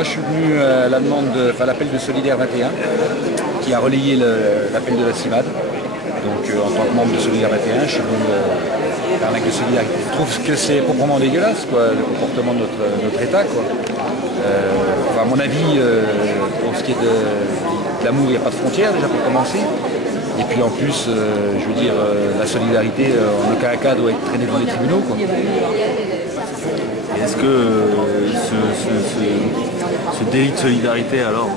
moi je suis venu à la demande, enfin l'appel de Solidaire 21, qui a relayé l'appel de la CIMAD. Donc en tant que membre de Solidaire 21, je suis venu faire un acte de solidarité. Je trouve que c'est proprement dégueulasse, quoi, le comportement de notre État, quoi. Enfin, à mon avis, pour ce qui est de l'amour, il n'y a pas de frontières déjà pour commencer. Et puis en plus, je veux dire, la solidarité, en aucun cas, doit être traînée devant les tribunaux, quoi. Est-ce que ce délit de solidarité, alors,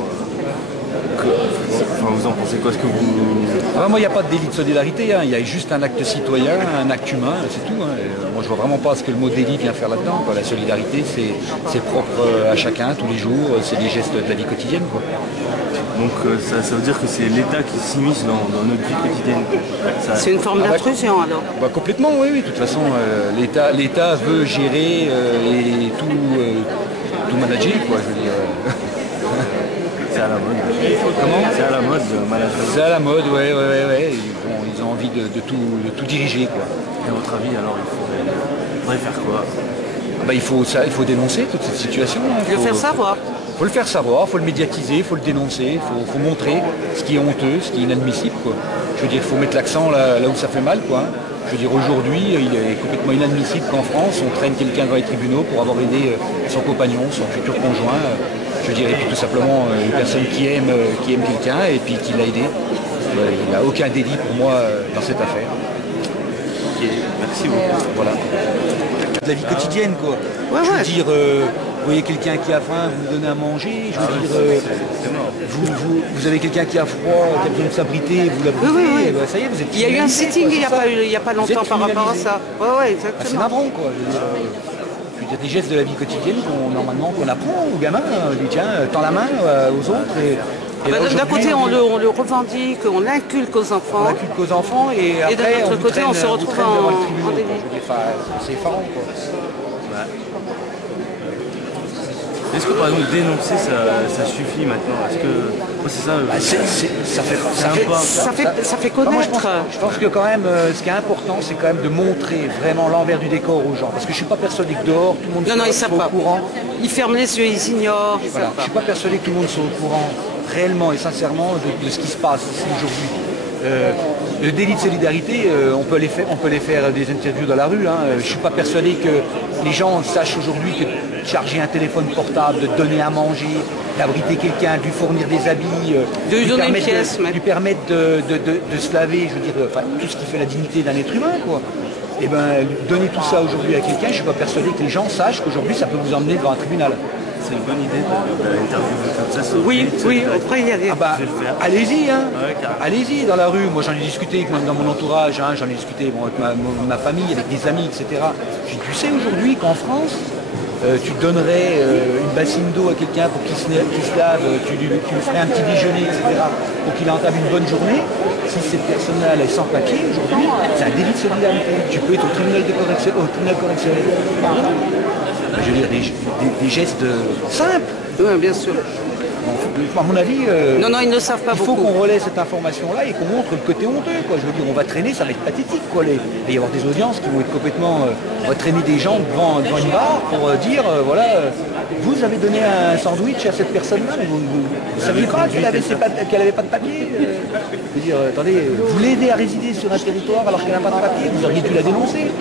vous en pensez quoi? Est-ce que vous... Moi, il n'y a pas de délit de solidarité, hein. Il y a juste un acte citoyen, un acte humain, c'est tout, hein. Moi, je vois vraiment pas ce que le mot délit vient faire là-dedans, quoi. La solidarité, c'est propre à chacun, tous les jours, c'est des gestes de la vie quotidienne, quoi. Donc ça veut dire que c'est l'État qui s'immisce dans notre vie quotidienne. C'est une forme d'intrusion alors? Complètement, oui, oui. De toute façon, l'État veut gérer et tout manager, quoi, je veux dire. C'est à la mode. Comment? C'est à la mode, le management. C'est à la mode, ouais. Ils ont envie de tout diriger, quoi. Et à votre avis, alors, il faudrait faire quoi? Il faut dénoncer toute cette situation. Hein. Le faire savoir. Il faut le faire savoir, il faut le médiatiser, il faut le dénoncer, il faut montrer ce qui est honteux, ce qui est inadmissible, quoi. Je veux dire, il faut mettre l'accent là où ça fait mal, quoi. Je veux dire, aujourd'hui, il est complètement inadmissible qu'en France, on traîne quelqu'un dans les tribunaux pour avoir aidé son compagnon, son futur conjoint. Je veux dire, et puis tout simplement une personne qui aime quelqu'un et puis qui l'a aidé. Il n'y a aucun délit pour moi dans cette affaire. Ok, merci beaucoup. Voilà. De la vie quotidienne, quoi. Ouais, je veux dire, vous voyez quelqu'un qui a faim, vous lui donnez à manger. Je veux dire, vous avez quelqu'un qui a froid, qui a besoin de s'abriter, vous l'abritez. Oui. Ça y est, vous êtes. Il y a eu un sitting il n'y a pas longtemps par rapport à ça. Ouais, exactement. C'est navrant, quoi. Je veux dire, des gestes de la vie quotidienne qu'on apprend aux gamins. On dit, tiens, tends la main aux autres. D'un côté, on le revendique, on l'inculque aux enfants. On l'inculque aux enfants et après, de l'autre côté, on se retrouve en délit. C'est effarant, quoi. Ouais. Est-ce que par exemple dénoncer ça suffit maintenant? Est-ce que ça fait connaître. Je pense que quand même, ce qui est important, c'est quand même de montrer vraiment l'envers du décor aux gens. Parce que je suis pas persuadé que dehors, tout le monde soit au courant. Ils ferment les yeux, ils ignorent. Voilà. Je suis pas persuadé que tout le monde soit au courant réellement et sincèrement de ce qui se passe ici aujourd'hui. Le délit de solidarité, on peut les faire des interviews dans la rue. Hein. Je ne suis pas persuadé que les gens sachent aujourd'hui que charger un téléphone portable, de donner à manger, d'abriter quelqu'un, de lui fournir des habits, de lui donner une pièce, lui permettre de se laver, je veux dire, tout ce qui fait la dignité d'un être humain, quoi. Et donner tout ça aujourd'hui à quelqu'un, je ne suis pas persuadé que les gens sachent qu'aujourd'hui ça peut vous emmener devant un tribunal. C'est une bonne idée d'interviewer comme ça. Oui, après il y a des... allez-y, hein. Ouais, allez-y dans la rue. Moi j'en ai discuté même dans mon entourage, hein. J'en ai discuté avec ma famille, avec des amis, etc. Tu sais aujourd'hui qu'en France, tu donnerais une bassine d'eau à quelqu'un pour qu'il se lave, tu lui ferais un petit déjeuner, etc. pour qu'il entame une bonne journée. Si cette personne-là est sans papier aujourd'hui, c'est un délit de solidarité. Tu peux être au tribunal correctionnel. Je veux dire, des gestes simples. Oui, bien sûr. Bon, à mon avis, non, ils ne savent pas beaucoup. Il faut qu'on relaie cette information-là et qu'on montre le côté honteux, quoi. Je veux dire, on va traîner, ça va être pathétique, quoi. Il va y avoir des audiences qui vont être complètement... on va traîner des gens devant une barre pour dire, voilà, vous avez donné un sandwich à cette personne-là, mais vous ne saviez pas qu'elle n'avait pas de papier. Je veux dire, attendez, vous l'aidez à résider sur un territoire alors qu'elle n'a pas de papier, vous auriez dû la dénoncer.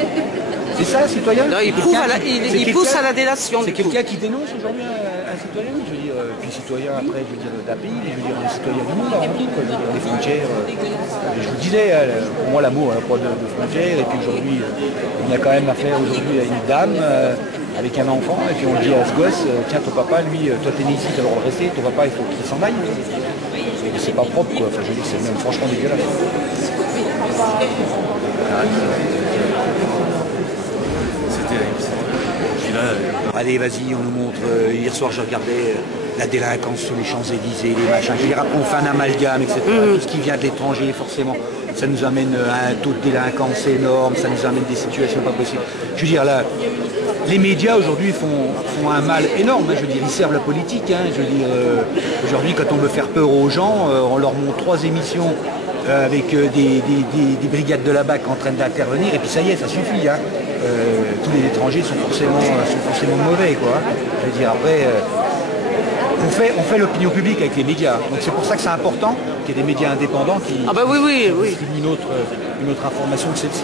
C'est ça, citoyen? Non, il pousse à la délation. C'est quelqu'un qui dénonce aujourd'hui un citoyen, je veux dire, puis citoyen après, je veux dire, d'un pays, je veux dire, les citoyens du monde, avant tout, quoi, je veux dire, les frontières. Je vous disais, pour moi l'amour, pas de frontières, et puis aujourd'hui, il y a quand même affaire aujourd'hui à une dame avec un enfant, et puis on dit à ce gosse, tiens, ton papa, lui, toi t'es né ici, t'as le droit de rester, ton papa, il faut qu'il s'en aille. C'est pas propre, quoi, enfin, je dis, c'est même franchement dégueulasse. Allez, vas-y, on nous montre. Hier soir, je regardais la délinquance sur les Champs-Élysées, les machins. Je veux dire, après, on fait un amalgame, etc. Tout ce qui vient de l'étranger, forcément, ça nous amène à un taux de délinquance énorme, ça nous amène des situations pas possibles. Je veux dire, là, les médias aujourd'hui font un mal énorme. Hein, je veux dire, ils servent la politique. Hein, je veux dire, aujourd'hui, quand on veut faire peur aux gens, on leur montre 3 émissions avec des brigades de la BAC en train d'intervenir, et puis ça y est, ça suffit. Hein. Tous les étrangers sont forcément mauvais, quoi. Je veux dire, après, On fait l'opinion publique avec les médias. Donc c'est pour ça que c'est important qu'il y ait des médias indépendants qui Ah bah oui. distribuent une autre information que celle-ci.